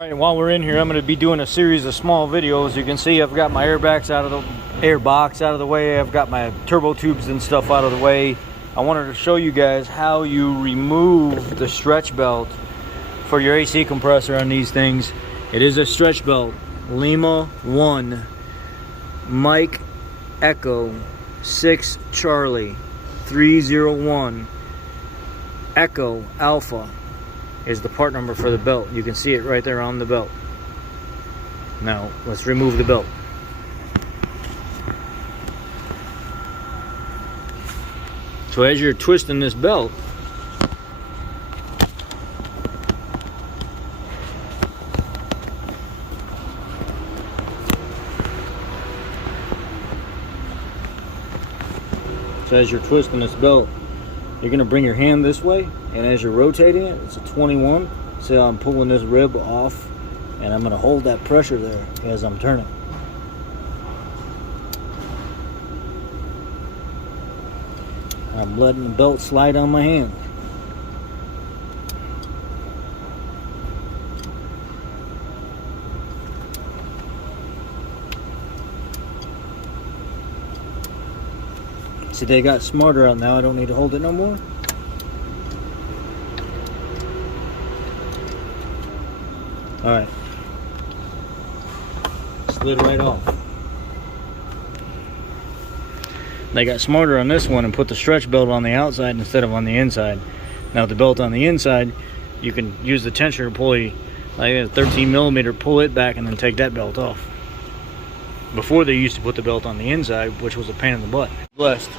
All right, while we're in here, I'm going to be doing a series of small videos. You can see I've got my airbox out of the way. I've got my turbo tubes and stuff out of the way. I wanted to show you guys how you remove the stretch belt for your AC compressor on these things. It is a stretch belt, Lima 1, Mike Echo 6 Charlie 301 Echo Alpha is the part number for the belt. You can see it right there on the belt. Now let's remove the belt. So as you're twisting this belt, you're going to bring your hand this way, and as you're rotating it, it's a 21. See how I'm pulling this rib off, and I'm going to hold that pressure there as I'm turning. I'm letting the belt slide on my hand. See, they got smarter out now. I don't need to hold it no more. Alright. Slid right off. They got smarter on this one and put the stretch belt on the outside instead of on the inside. Now the belt on the inside, you can use the tensioner pulley, like a 13 millimeter, pull it back and then take that belt off. Before they used to put the belt on the inside, which was a pain in the butt. Blessed.